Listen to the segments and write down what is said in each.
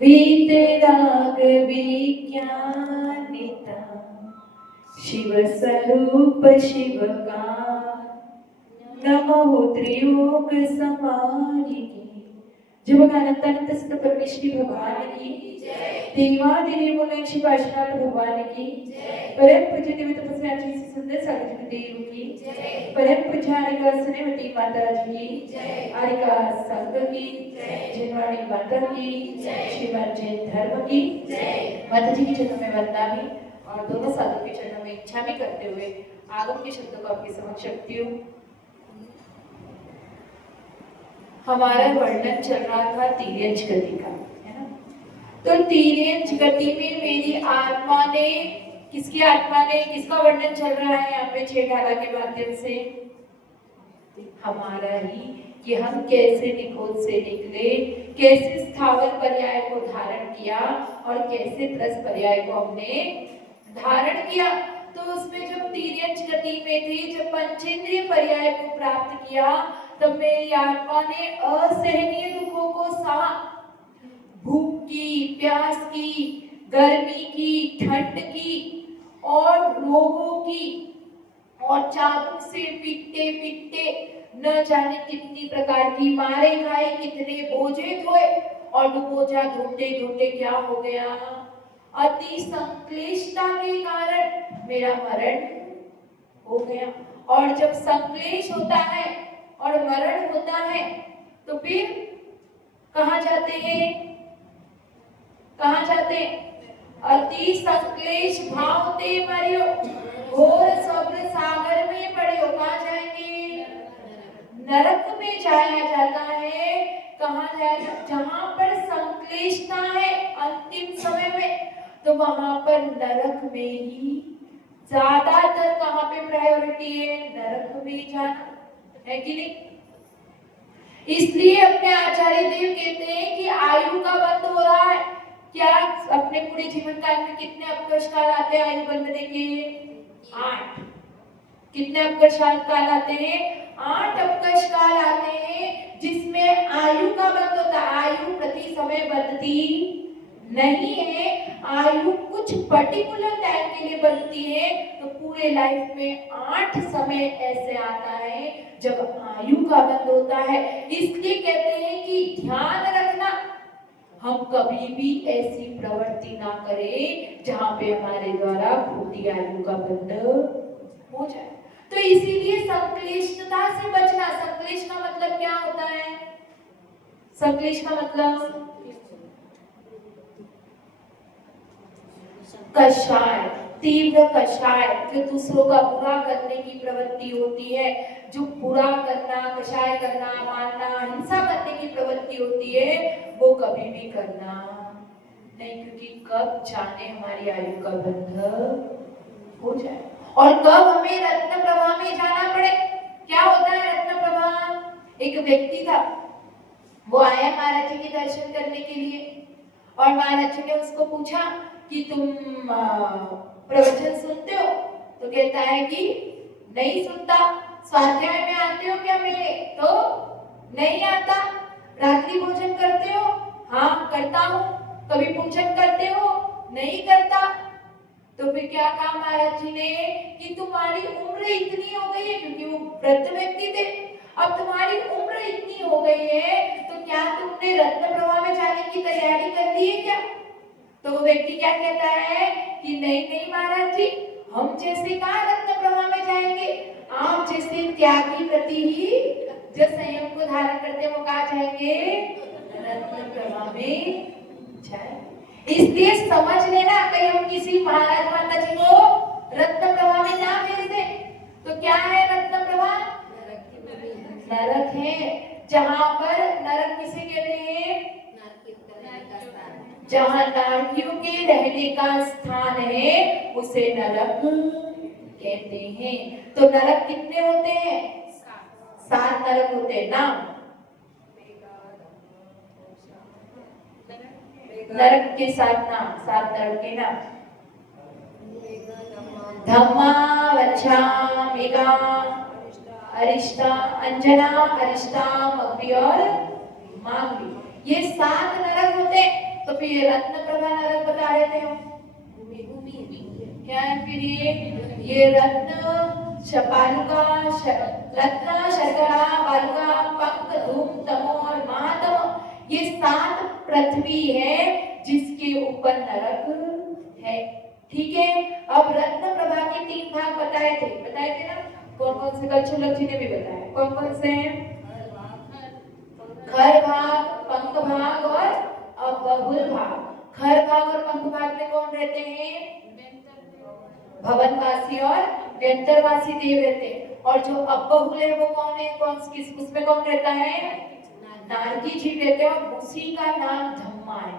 वीतराग विज्ञानिता शिव स्वरूप शिव का नमो त्रिलोक समानिके। जब अनंत अनंत सत परमेश्वरी भगवान की देवादिदेव बोले श्री पार्श्वनाथ भगवान की परम पूज्य देव तपस्वी आचार्य श्री सुंदर सागर देव की परम पूज्य आरिका सनेवती माता जी की आरिका संघ की जिनवाणी माता की श्रीमद जैन धर्म की माता जी के चरणों में वंदना भी और दोनों साधु के चरणों में इच्छा भी करते हुए आगम के शब्दों को आपके समक्ष रखती हूँ। हमारा वर्णन चल रहा था तिर्यंच गति का, है ना। तो तिर्यंच गति में मेरी आत्मा ने किसका वर्णन चल रहा है यहाँ पे छह ढाला के माध्यम से? हमारा ही, कि हम कैसे निकोल से निकले, कैसे स्थावर पर्याय को धारण किया और कैसे त्रस पर्याय को हमने धारण किया। तो उसमें जब तिर्यंच गति में थे, जब पंचेंद्रिय पर्याय को प्राप्त किया, तब मेरी आत्मा ने असहनीय दुखों को सहा। भूख की, प्यास की, गर्मी की, ठंड की और रोगों की और चाबुक से पिटते पिटते न जाने कितनी प्रकार की मारे खाए, कितने बोझे धोए और वो बोझा धोते धोते क्या हो गया, अति संक्लेशता के कारण मेरा मरण हो गया। और जब संक्लेश होता है और मरण होता है तो फिर कहाँ जाते हैं? कहाँ जाते? अति संक्लेश भाव ते मरियो, घोर सब्र सागर में पड़ियो। कहाँ जाएंगे? नरक में जाया जाता है। कहाँ जाएगा? जहाँ पर संक्लेशता है अंतिम समय में, तो वहां पर नरक में ही ज्यादातर कहाँ पे प्रायोरिटी है? नरक में जाना है कि नहीं? इसलिए अपने आचार्य देव कहते हैं कि आयु का बंध हो रहा है। क्या अपने पूरे जीवन काल में कितने अवकाश काल आते हैं आयु बंधने के? 8। कितने अवकाश काल आते हैं? 8 अवकाश काल आते हैं, जिसमें आयु का बंध होता है। आयु प्रति समय बंधती नहीं है, आयु कुछ पर्टिकुलर टाइम के लिए बनती है। तो पूरे लाइफ में 8 समय ऐसे आता है जब आयु का बंध होता है। इसलिए कहते हैं कि ध्यान रखना, हम कभी भी ऐसी प्रवृत्ति ना करें जहां पे हमारे द्वारा खोटी आयु का बंध हो जाए। तो इसीलिए संक्लिष्टता से बचना। संक्लिष्ट का मतलब क्या होता है? संक्लिष्ट का मतलब कषाय, तीव्र कषाय, जो दूसरों का बुरा करने की प्रवृत्ति होती है, जो बुरा करना, कषाय करना, मारना, हिंसा करने की प्रवृत्ति होती है, वो कभी भी करना नहीं, क्योंकि कब जाने हमारी आयु का बंध हो जाए और कब हमें रत्न प्रवाह में जाना पड़े। क्या होता है रत्न प्रवाह? एक व्यक्ति था, वो आया महाराज जी के दर्शन करने के लिए और महाराज जी ने उसको पूछा कि तुम प्रवचन सुनते हो? तो कहता है कि नहीं सुनता। स्वाध्याय में आते हो क्या मेरे? तो नहीं आता। रात्रि भोजन करते हो? हाँ करता हूँ। कभी पूजन करते हो? नहीं करता। तो फिर क्या कहा महाराज जी ने कि तुम्हारी उम्र इतनी हो गई है, क्योंकि वो वृद्ध व्यक्ति थे, अब तुम्हारी उम्र इतनी हो गई है तो क्या तुमने रत्न प्रवाह में जाने की तैयारी कर ली है क्या? तो वो व्यक्ति क्या कहता है कि नहीं नहीं महाराज जी, हम जैसे कहाँ रत्न प्रवाह में जाएंगे, आप जैसे त्यागी प्रति ही जो संयम को धारण करते हैं वो कहाँ जाएंगे? रत्न प्रवाह में जाएंगे। इसलिए समझ लेना, कहीं हम किसी महाराज माता जी को रत्न प्रवाह में ना भेज दे। तो क्या है रत्न प्रवाह? नरक है। जहां पर नरक किसे कहते हैं? जहां नारकियों के रहने का स्थान है उसे नरक कहते हैं। तो नरक कितने होते हैं? 7 नरक होते हैं ना। नरक के 7 नाम, 7 नरक के नाम: धम्मा, वच्छा, मेघा, अरिष्टा, अंजना, अरिष्टा, मग्वी और मागवी। ये 7 नरक होते, तो फिर ये रत्न प्रभा नरक बता रहे थे हम। क्या है फिर ये रत्न बालुका रत्न शर्करा बालुका पंख धूम तमो और महातम, ये 7 पृथ्वी है जिसके ऊपर नरक है। ठीक है, अब रत्न प्रभा के 3 भाग बताए थे ना, कौन कौन से? कलचुलक जी ने भी बताया, कौन कौन से हैं? खर भाग, पंख भाग और बहुल भाग। खर भाग और पंख भाग में कौन रहते हैं? भवनवासी और व्यंतरवासी देव रहते हैं। और जो अबहुल है वो कौन है? किस उसमें कौन रहता है? नारकी जी रहते हैं, और उसी का नाम धम्मा है।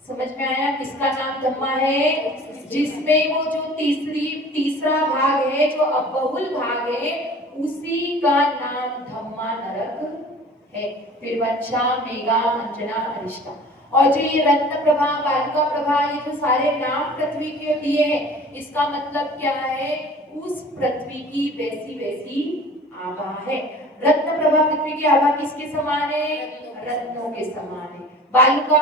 समझ में आया किसका नाम धम्मा है? जिसमें वो जो तीसरा भाग है, जो अबहुल भाग है, उसी का नाम धम्मा नरक है। फिर वंशा, मेघा, अंजना, अरिष्टा। और जो ये रत्न प्रभा, बालिका प्रभा, ये जो सारे नाम पृथ्वी के दिए हैं, इसका मतलब क्या है? उस पृथ्वी की वैसी वैसी आभा है। रत्न प्रभा पृथ्वी की आभा किसके समान है? रत्नों के समान है। बालिका,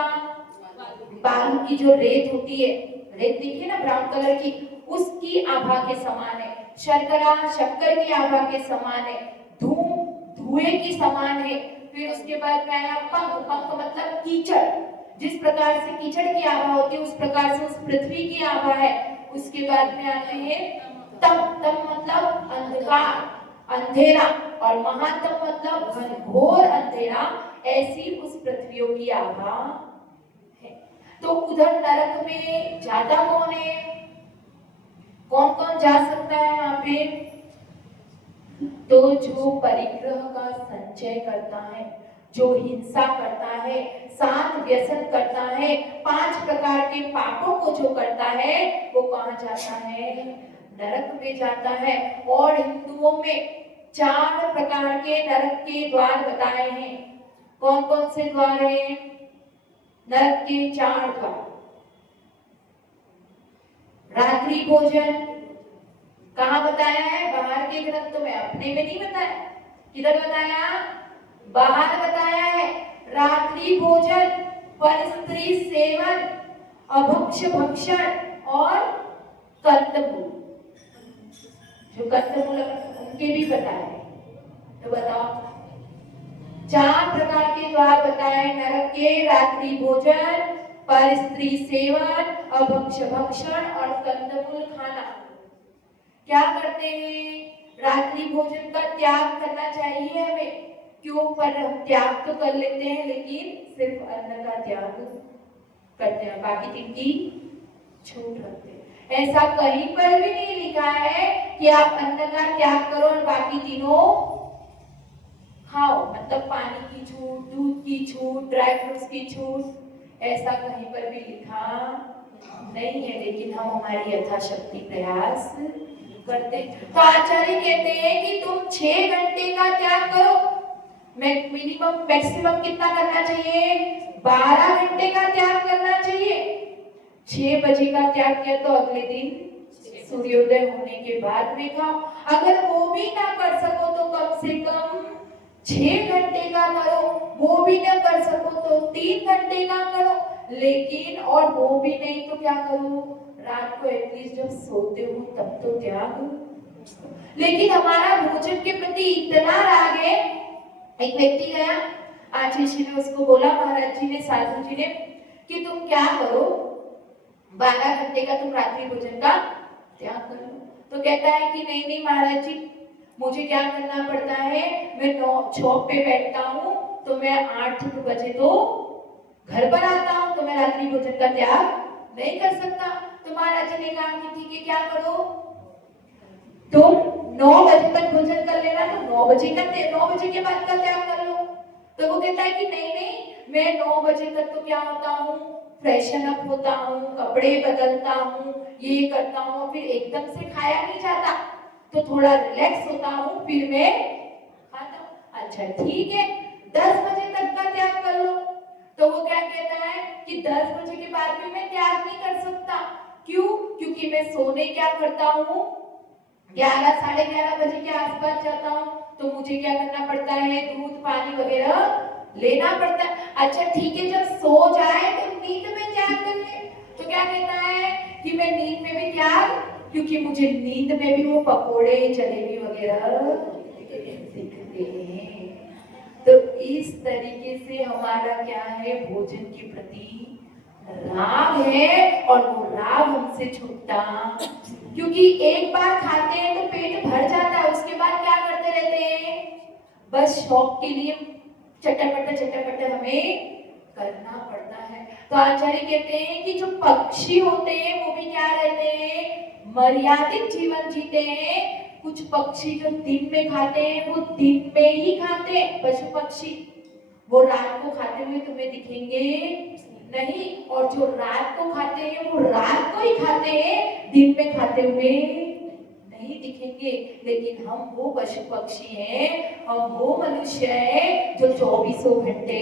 बालू की जो रेत होती है, रेत देखिए ना ब्राउन कलर की, उसकी आभा के समान है। शर्करा, शक्कर की आभा के समान है। धूम, धुएं की समान है। फिर उसके बाद में आया पंख, पंख मतलब कीचड़, जिस प्रकार से कीचड़ की आभा होती है उस प्रकार से उस पृथ्वी की आभा है। उसके बाद में आते हैं तम, तम मतलब अंधकार, अंधेरा, और महातम मतलब घनघोर अंधेरा। ऐसी उस पृथ्वियों की आभा है। तो उधर नरक में ज्यादा कौन है? कौन कौन जा सकता है वहां पे? तो जो परिग्रह का संचय करता है, जो हिंसा करता है, 7 व्यसन करता है, 5 प्रकार के पापों को जो करता है, वो कहाँ जाता है? नरक में जाता है। और हिंदुओं में 4 प्रकार के नरक के द्वार बताए हैं। कौन कौन से द्वार हैं? नरक के 4 द्वार। रात्रि भोजन कहाँ बताया है? बाहर के ग्रंथों में, अपने में नहीं बताया। किधर बताया? बाहर बताया है। रात्रि भोजन, पर स्त्री सेवन, अभक्ष भक्षण और कंदमूल, जो कंदमूल उनके भी बताए। तो बताओ, 4 प्रकार के द्वार बताए नरक के। रात्रि भोजन, पर स्त्री सेवन, अभक्ष भक्षण और कंदमूल खाना। क्या करते हैं? रात्रि भोजन का त्याग करना चाहिए हमें। क्यों? पर हम त्याग तो कर लेते हैं, लेकिन सिर्फ अन्न का त्याग करते हैं, बाकी 3 की छूट रखते हैं। ऐसा कहीं पर भी नहीं लिखा है कि आप अन्न का त्याग करो और बाकी तीनों खाओ। मतलब पानी की छूट, दूध की छूट, ड्राई फ्रूट्स की छूट, ऐसा कहीं पर भी लिखा नहीं है। लेकिन हम हमारी यथाशक्ति प्रयास करते। तो आचार्य कहते हैं कि तुम 6 घंटे का त्याग करो। मिनिमम मैक्सिमम कितना करना चाहिए? 12 घंटे का त्याग करना चाहिए। 6 बजे का त्याग किया तो अगले दिन सूर्योदय होने के बाद में खाओ। अगर वो भी ना कर सको तो कम से कम 6 घंटे का करो। वो भी ना कर सको तो 3 घंटे का करो। लेकिन और वो भी नहीं तो क्या करो? रात को एटलीस्ट जब सोते हो तब तो त्याग। लेकिन हमारा भोजन के प्रति इतना राग है। एक व्यक्ति गया, आचार्य जी ने उसको बोला, महाराज जी ने, साधु जी ने, कि तुम क्या करो, 12 घंटे का तुम रात्रि भोजन का त्याग करो। तो कहता है कि नहीं नहीं महाराज जी, मुझे क्या करना पड़ता है, मैं 9 शॉप पे बैठता हूँ, तो मैं 8 बजे तो घर पर आता हूँ, तो मैं रात्रि भोजन का त्याग नहीं कर सकता। तो महाराज जी ने कहा कि ठीक है, क्या करो, तुम 9 बजे तक भोजन कर लेना, तो 9 बजे के बाद का त्याग कर लो। तो वो कहता है कि नहीं नहीं, मैं 9 बजे तक तो क्या होता हूँ, फ्रेशन अप होता हूँ, कपड़े बदलता हूँ, ये करता हूँ, फिर एकदम से खाया नहीं जाता, तो थोड़ा रिलैक्स होता हूँ, फिर मैं खाता हूँ। अच्छा ठीक है, 10 बजे तक का त्याग कर लो। तो वो क्या कहता है कि 10 बजे के बाद भी मैं त्याग नहीं कर सकता। क्यों? क्योंकि मैं सोने क्या करता हूँ, 11 साढ़े 11 बजे के आसपास जाता हूँ, तो मुझे क्या करना पड़ता है, दूध पानी वगैरह लेना पड़ता है। अच्छा ठीक है, जब सो जाए तो नींद में त्याग कर ले, तो क्या कहता है कि मैं नींद में भी त्याग, क्योंकि मुझे नींद में भी वो पकोड़े जलेबी वगैरह दिखते हैं। तो इस तरीके से हमारा क्या है, भोजन के प्रति राग है, और वो राग हमसे छूटता, क्योंकि एक बार खाते हैं तो पेट भर जाता है, उसके बाद क्या करते रहते हैं, बस शौक के लिए चटर-पटर हमें करना पड़ता है। तो आचार्य कहते हैं कि जो पक्षी होते हैं वो भी क्या रहते हैं, मर्यादित जीवन जीते हैं। कुछ पक्षी जो दिन में खाते हैं वो दिन में ही खाते हैं, पशु पक्षी, वो रात को खाते हुए तुम्हें दिखेंगे नहीं, और जो रात को खाते हैं वो रात को ही खाते हैं, दिन में खाते हुए नहीं दिखेंगे। लेकिन हम वो पशु पक्षी हैं, हम वो मनुष्य हैं जो 24 घंटे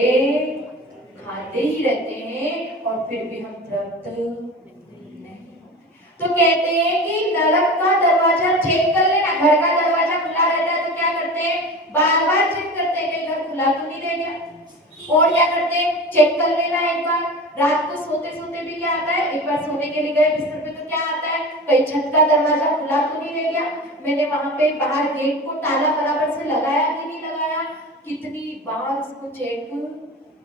खाते ही रहते हैं, और फिर भी हम तृप्त नहीं। तो कहते हैं कि नरक का दरवाजा चेक कर लेना, घर का दरवाजा खुला रहता है तो क्या करते हैं, बार बार चेक करते हैं कि घर खुला तो नहीं रह गया, और क्या करते हैं, चेक कर लेना एक बार। रात को सोते सोते भी क्या आता है, एक बार सोने के लिए गए बिस्तर पे तो क्या आता है, कहीं छत का दरवाजा खुला तो नहीं रह गया, मैंने वहां पे बाहर गेट को ताला बराबर से लगाया कि नहीं लगाया, कितनी बार उसको चेक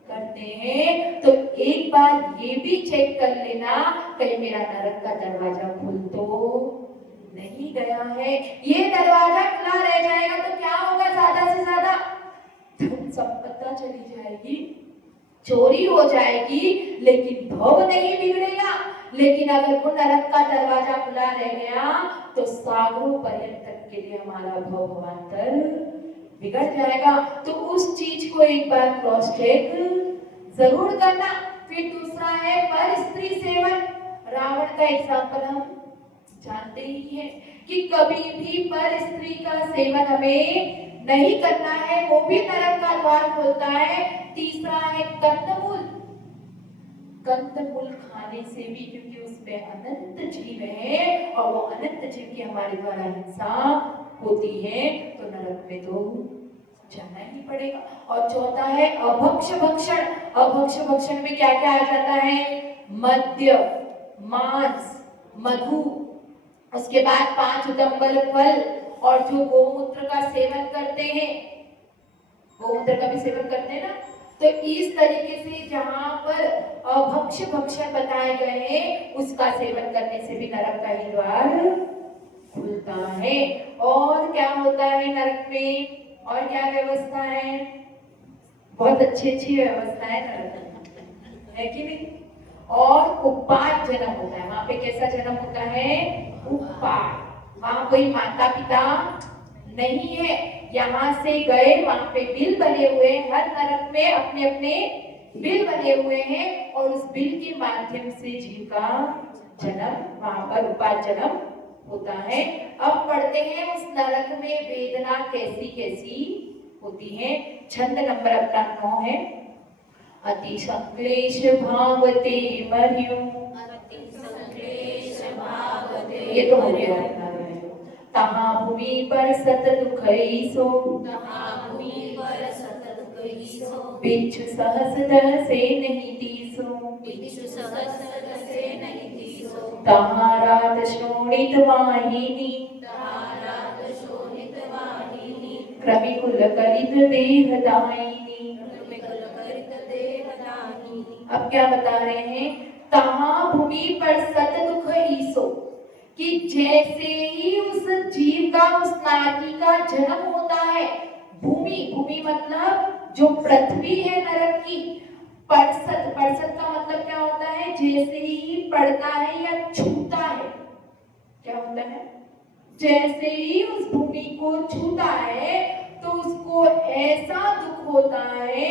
करते हैं। तो एक बार ये भी चेक कर लेना, कहीं मेरा नरक का दरवाजा खुल तो नहीं गया है। ये दरवाजा खुला रह जाएगा तो क्या होगा, ज्यादा से ज्यादा धन संपत्ति चली जाएगी, चोरी हो जाएगी, लेकिन भव नहीं बिगड़ेगा। लेकिन अगर वो नरक का दरवाजा खुला रह गया तो सागरों पर्यंत के लिए हमारा भव भवांतर बिगड़ जाएगा। तो उस चीज को एक बार क्रॉस चेक जरूर करना। फिर दूसरा है पर स्त्री सेवन। रावण का एग्जाम्पल हम जानते ही हैं कि कभी भी पर स्त्री का सेवन हमें नहीं करना है, वो भी नरक का द्वार खोलता है। तीसरा है कंदमूल। कंदमूल खाने से भी, क्योंकि उसमें अनंत जीव है और वो अनंत जीव की हमारे द्वारा हिंसा होती है, तो नरक में तो जाना ही पड़ेगा। और चौथा है अभक्ष भक्षण। अभक्ष भक्षण में क्या क्या आ जाता है, मद्य, मांस, मधु, उसके बाद 5 उदंबर फल, और जो गोमूत्र का सेवन करते हैं, गोमूत्र का भी सेवन करते हैं ना, तो इस तरीके से जहां पर अभक्ष भक्षण बताए गए हैं उसका सेवन करने से भी नरक का ही द्वार खुलता है। और क्या होता है नरक में, और क्या व्यवस्था है, बहुत अच्छी अच्छी व्यवस्था है नरक में, है कि नहीं। और उत्पाद जन्म होता है वहां पे, कैसा जन्म होता है, उत्पाद। वहां कोई माता पिता नहीं है, यहाँ से गए वहां पे बिल बने हुए, हर नरक में अपने अपने बिल बने हुए हैं, और उस बिल के माध्यम से जीव का जन्म वहां पर उत्पाद जन्म होता है। अब पढ़ते हैं उस नरक में वेदना कैसी कैसी होती है। छंद नंबर अपना 9 है। अति संक्लेश भावते मर्यो, ये तो हो गया। तहाँ भूमि पर सत दुखई सो, बिच्छू सहस दल से नहीं तीसो, तहाँ रात शोणित वाहिनी, क्रमिकुल कलित देह दायिनी। अब क्या बता रहे हैं, तहाँ भूमि पर सत दुख ईसो, कि जैसे ही उस जीव का, उस नारी का जन्म होता है, भूमि, भूमि मतलब जो पृथ्वी है नरक की, परसत, परसत का मतलब क्या होता है, जैसे ही पड़ता है या छूता है, क्या होता है, जैसे ही उस भूमि को छूता है तो उसको ऐसा दुख होता है,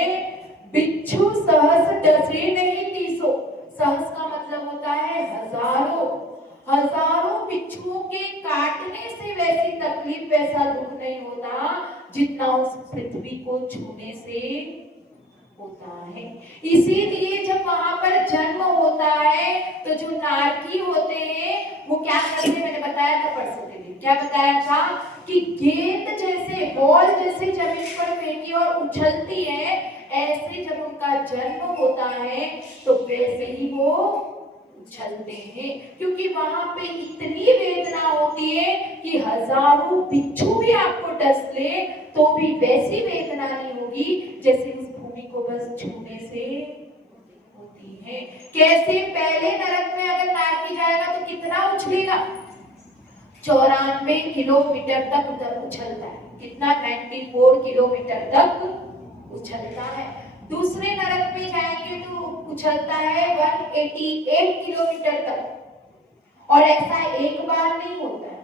बिच्छू सहस डसे नहीं तीसो। सहस का मतलब होता है हजारों, हजारों बिच्छुओं के काटने से वैसी तकलीफ, वैसा दुख नहीं होता जितना उस पृथ्वी को छूने से होता है। इसीलिए जब वहां पर जन्म होता है तो जो नारकी होते हैं वो क्या करते हैं, मैंने बताया था परसों के दिन, क्या बताया था, कि गेंद जैसे बॉल जैसे जमीन पर फेंकी और उछलती है, ऐसे जब उनका जन्म होता है तो वैसे ही वो उछलते हैं, क्योंकि वहां पे इतनी वेदना होती है कि हजारों बिच्छू भी आपको डस ले तो भी वैसी वेदना नहीं होगी जैसे उस भूमि को बस छूने से होती है। कैसे पहले नरक में अगर नारकी जाएगा तो कितना उछलेगा, 94 किलोमीटर तक उधर उछलता है। कितना, 94 किलोमीटर तक उछलता है। दूसरे नरक में जाएंगे तो उछलता है 188 किलोमीटर तक। और ऐसा एक बार नहीं होता है,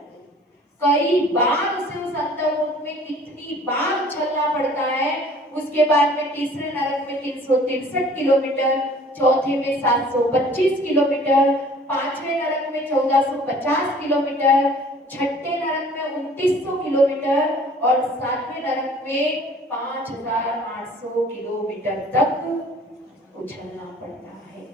कई बार उसे उस अंतर्मुख में कितनी बार उछलना पड़ता है। उसके बाद में तीसरे नरक में 363 किलोमीटर, चौथे में 725 किलोमीटर, पांचवें नरक में 1450 किलोमीटर, छठे नरक में 2900 किलोमीटर और सातवें नरक में 5800 किलोमीटर तक उछलना पड़ता है।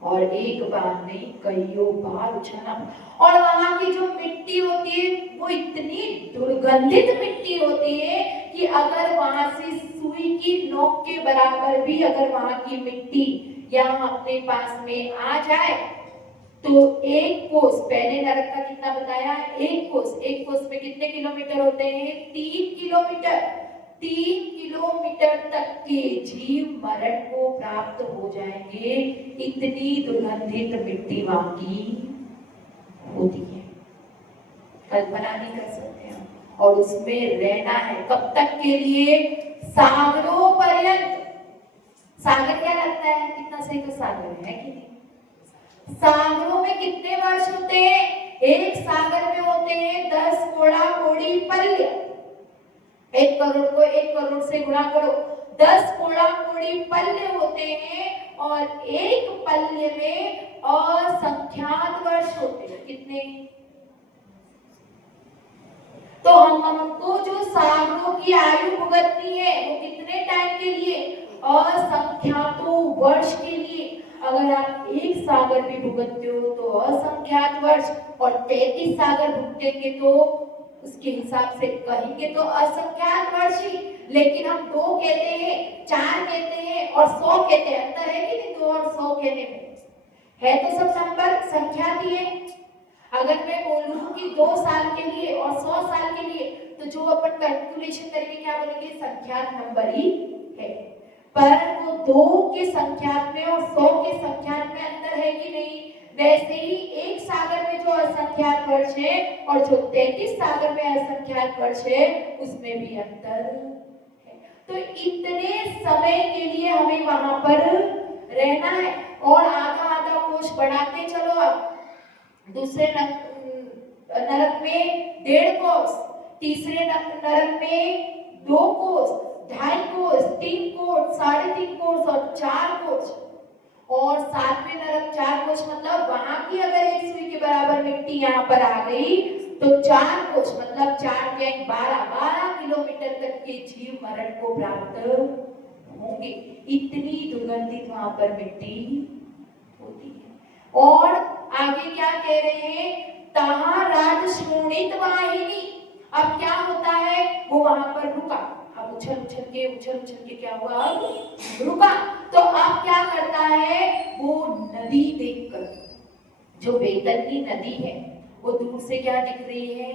और एक बार नहीं, कईयों बार उछलना। और वहां की जो मिट्टी होती है वो इतनी दुर्गंधित मिट्टी होती है कि अगर वहां से सुई की नोक के बराबर भी अगर वहां की मिट्टी यहाँ अपने पास में आ जाए तो एक कोस, पहले नरक का कितना बताया, एक कोस में कितने किलोमीटर होते हैं, 3 किलोमीटर। 3 किलोमीटर तक के जीव मरण को प्राप्त हो जाएंगे, इतनी दुर्गंधित मिट्टी वहां की होती है, कल्पना नहीं कर सकते हम। और उसमें रहना है कब तक के लिए, सागरों पर्यंत। सागर क्या लगता है, कितना सही तो सागर है कि नहीं। सागरों में कितने वर्ष होते हैं, एक सागर में होते हैं 10 कोड़ा कोड़ी पल्य। 1 करोड़ को 1 करोड़ से गुणा करो, 10 कोड़ा कोड़ी पल्य होते हैं। और एक पल्य में असंख्यात वर्ष होते हैं, कितने। तो हमको जो सागरों की आयु भुगतनी है वो कितने टाइम के लिए, असंख्यातों वर्ष के लिए। अगर आप एक सागर भी भुगतते हो तो असंख्यात वर्ष, और 33 सागर भुगतेंगे तो उसके हिसाब से कहेंगे तो असंख्यात वर्ष ही। लेकिन हम 2 कहते हैं, 4 कहते हैं और 100 कहते हैं, अंतर है कि नहीं 2 और 100 कहने में, है तो सब नंबर संख्या ही है। अगर मैं बोलूं कि 2 साल के लिए और 100 साल के लिए, तो जो अपन कैलकुलेशन करेंगे क्या बोलेंगे, संख्यात नंबर ही है। पर वो 2 के संख्यात में और 100 के संख्यात में अंतर है कि नहीं। वैसे ही एक सागर में जो असंख्यात वर्ष है और जो 33 सागर में असंख्यात वर्ष है उसमें भी अंतर है। तो इतने समय के लिए हमें वहां पर रहना है। और आधा आधा कोष बढ़ाते चलो आप, दूसरे नरक में 1.5 कोष, तीसरे नरक में 2 कोष, 2.5 कोष, 3 कोष, 3.5 कोष और 4 कोष। और सातवें नरक 4 कोष, मतलब वहां की अगर एक सुई के बराबर मिट्टी यहाँ पर आ गई तो 4 कोष मतलब 4 के 12 किलोमीटर तक के जीव मरण को प्राप्त होंगे। इतनी दुर्गंधित वहां पर मिट्टी होती है। और आगे क्या कह रहे हैं, तहा राज श्रोणित वाहिनी। अब क्या होता है, वो वहां पर रुका, अब उछल उछल के क्या हुआ, अब रुका। तो अब क्या करता है, वो नदी देखकर, जो वैतरणी नदी है वो दूर से क्या दिख रही है,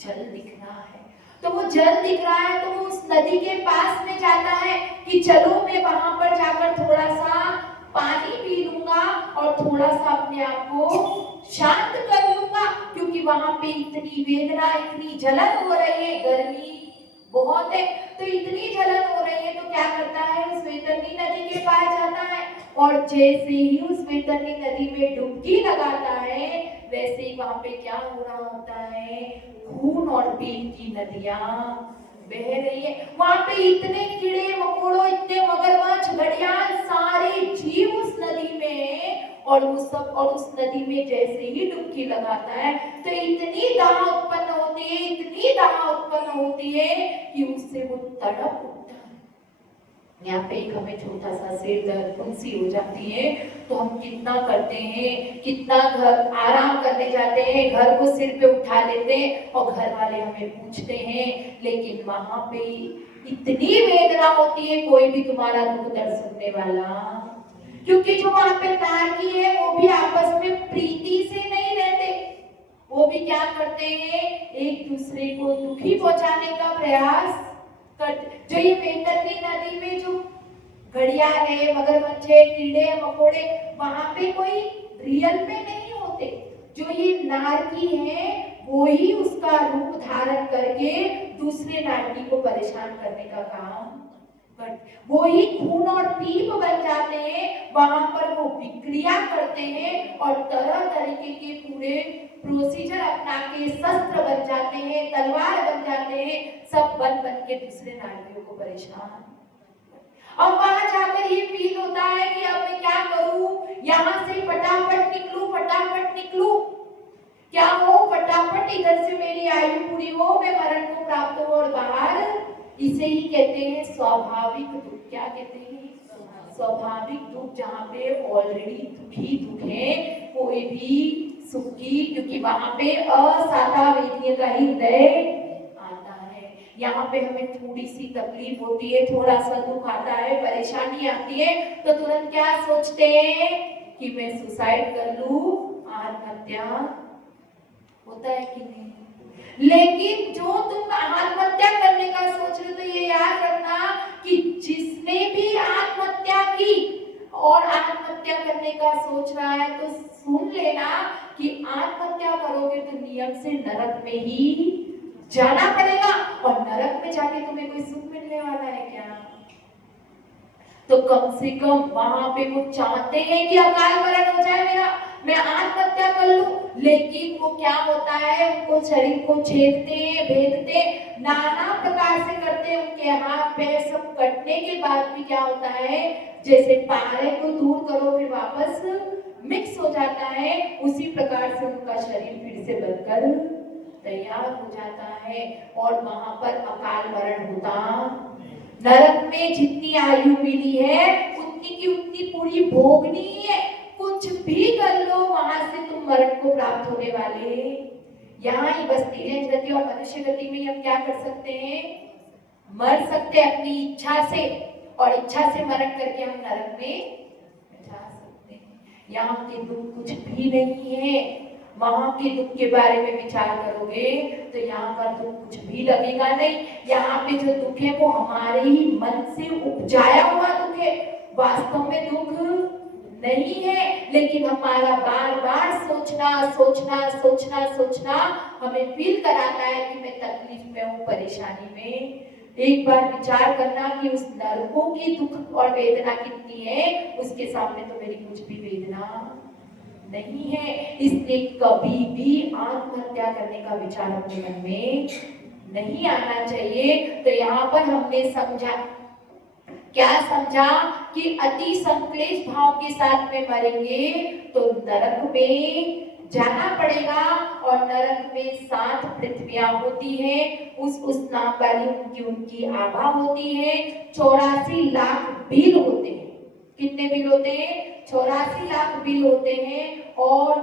जल दिख रहा है। तो वो जल दिख रहा है तो वो उस नदी के पास में जाता है कि चलो मैं वहां पर जाकर थोड़ा सा पानी पी लूंगा और थोड़ा सा अपने आप को शांत कर लूंगा, क्योंकि वहां पे इतनी वेदना, इतनी जलन हो रही है, गर्मी बहुत है, तो इतनी जलन हो रही है। तो क्या करता है, उस वैतरणी नदी के पास जाता है और जैसे ही उस वैतरणी नदी में डुबकी लगाता है वैसे ही वहां पे क्या हो रहा होता है, खून और पीन की नदियां बह रही है। वहां पे इतने कीड़े मकोड़ों, इतने मगरमच्छ, घड़ियाल, सारे जीव उस नदी में, और वो सब, और उस नदी में जैसे ही डुबकी लगाता है तो इतनी दाह उत्पन्न होती है, इतनी दाह उत्पन्न होती है कि उससे वो तड़प उठता है। यहाँ पे एक हमें छोटा सा सिर दर्द फुंसी हो जाती है तो हम कितना करते हैं, कितना घर आराम करने जाते हैं, घर को सिर पे उठा लेते हैं और घर वाले हमें पूछते हैं, लेकिन वहां पे इतनी वेदना होती है, कोई भी तुम्हारा दुख दर्द सुनने वाला, क्योंकि जो वहां पे नारकी है वो भी आपस में प्रीति से नहीं रहते, वो भी क्या करते हैं, एक दूसरे को दुखी पहुंचाने का प्रयास करते। जो ये बैतरणी नदी में जो घड़ियाल है, मगरमच्छ है, कीड़े मकोड़े, वहां पे कोई रियल में नहीं होते, जो ये नारकी है वो ही उसका रूप धारण करके दूसरे नारकी को परेशान करने का काम, वो ही खून और पीप बन जाते हैं, वहां पर वो विक्रिया करते हैं और तरह तरीके के पूरे प्रोसीजर अपना के शस्त्र बन जाते हैं, तलवार बन जाते हैं, सब बन के दूसरे नारियों को परेशान। और वहां जाकर ये फील होता है कि अब मैं क्या करूं, यहाँ से फटाफट निकलूं, क्या हो फटाफट इधर से मेरी आयु पूरी हो, मैं मरण को प्राप्त हो और बाहर। इसे ही कहते हैं स्वाभाविक दुख। क्या कहते हैं? स्वाभाविक दुख, जहाँ पे ऑलरेडी दुखी दुख है, कोई भी सुखी, क्योंकि वहां पे असाधा वेदनीय का ही हृदय आता है। यहाँ पे हमें थोड़ी सी तकलीफ होती है, थोड़ा सा दुख आता है, परेशानी आती है, तो तुरंत क्या सोचते हैं कि मैं सुसाइड कर लूं, आत्महत्या, होता है कि नहीं? लेकिन जो तुम आत्महत्या करने का सोच रहे हो, तो ये याद रखना कि जिसने भी आत्महत्या की और आत्महत्या करने का सोच रहा है, तो सुन लेना कि आत्महत्या करोगे तो नियम से नरक में ही जाना पड़ेगा, और नरक में जाके तुम्हें कोई सुख मिलने वाला है क्या? तो कम से कम वहां पे वो चाहते हैं कि अकाल मरण हो जाए मेरा, मैं आत्महत्या कर लूं, लेकिन वो क्या होता है, उनको शरीर को छेदते भेदते नाना प्रकार से करते, उनके हाथ पैर सब कटने के बाद भी क्या होता है, जैसे पारे को दूर करो फिर वापस मिक्स हो जाता है, उसी प्रकार से उनका शरीर फिर से बनकर तैयार हो जाता है और वहां पर अकाल मरण होता। नरक में जितनी आयु मिली है उतनी की उतनी पूरी भोगनी है, कुछ भी कर लो वहां से तुम मरण को प्राप्त होने वाले। यहाँ ही बस तिर्यज गति और मनुष्य गति में हम क्या कर सकते हैं, मर सकते हैं अपनी इच्छा से, और इच्छा से मरण करके हम नरक में जा सकते हैं। यहाँ के दुख कुछ भी नहीं है, वहां के दुख के बारे में विचार करोगे तो यहाँ का दुख कुछ भी लगेगा नहीं। यहाँ पे जो दुख है वो हमारे ही मन से उपजाया हुआ दुख है, वास्तव में दुख नहीं है, लेकिन हमारा बार बार सोचना हमें फील कराता है कि मैं तकलीफ में हूँ, परेशानी में। एक बार विचार करना कि उस नरकों की दुख और वेदना कितनी है, उसके सामने तो मेरी कुछ भी वेदना नहीं है। इसलिए कभी भी आत्महत्या करने का विचार अपने मन में नहीं आना चाहिए। तो यहाँ पर हमने समझा, क्या समझा कि अति संक्लेश भाव के साथ में मरेंगे तो नरक में जाना पड़ेगा, और नरक में 7 पृथ्वियां होती है, उस नाम वाली उनकी आभा होती है, 84 लाख बिल होते हैं। कितने बिल होते हैं? 84 लाख बिल होते हैं, और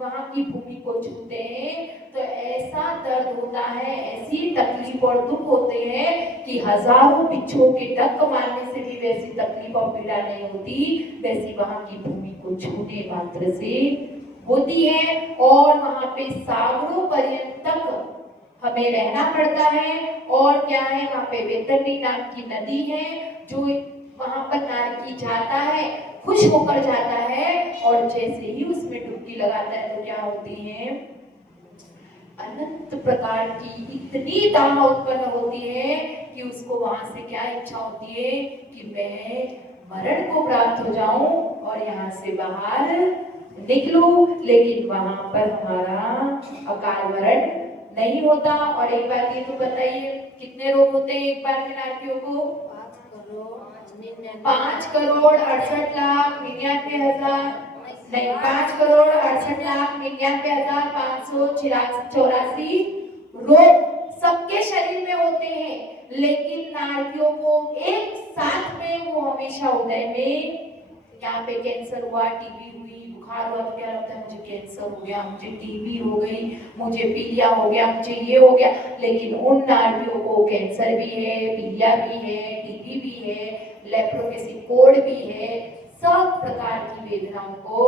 वहां की भूमि को छूते हैं तो ऐसा दर्द होता है, ऐसी तकलीफ और दुख होते हैं कि हजारों बिच्छू के डंक मारने से भी वैसी तकलीफ और पीड़ा नहीं होती, वैसी वहां की भूमि को छूने मात्र से होती है। और वहां पे सागरों पर्यंत तक हमें रहना पड़ता है। और क्या है, वहां पे बैतरणी नाम की नदी है, जो वहां पर नारकी जाता है, खुश होकर जाता है, और जैसे ही उसमें डुबकी लगाता है तो क्या होती है, अनंत प्रकार की इतनी दाह उत्पन्न होती है कि उसको वहां से क्या इच्छा होती है कि मैं मरण को प्राप्त हो जाऊं और यहाँ से बाहर निकलूं, लेकिन वहां पर हमारा अकाल मरण नहीं होता। और एक बात ये तो बताइए, कितने रोग होते हैं एक बार में नारकियों को? 5,68,99,594,584 रोग सबके शरीर में होते हैं। लेकिन नाड़ियों को एक साथ में वो हमेशा उदय में, यहाँ पे कैंसर हुआ, टीबी हुई, बुखार हुआ, तो क्या लगता है मुझे कैंसर हो गया, मुझे टीबी हो गई, मुझे पीलिया हो गया, मुझे ये हो गया। लेकिन उन नाड़ियों को कैंसर भी है, पीलिया भी है, टीबी भी है, लेप्रोकेसिकोड भी है, सब प्रकार की वेदनाओं को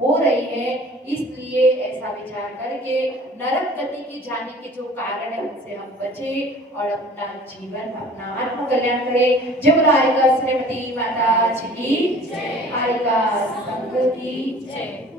हो रही है। इसलिए ऐसा विचार करके नरक गति के जाने के जो कारण है उनसे हम बचे और अपना जीवन, अपना आत्म कल्याण करें। जय बोलो हरिका श्रीमती माता जी की जय, हरिका संत की जय।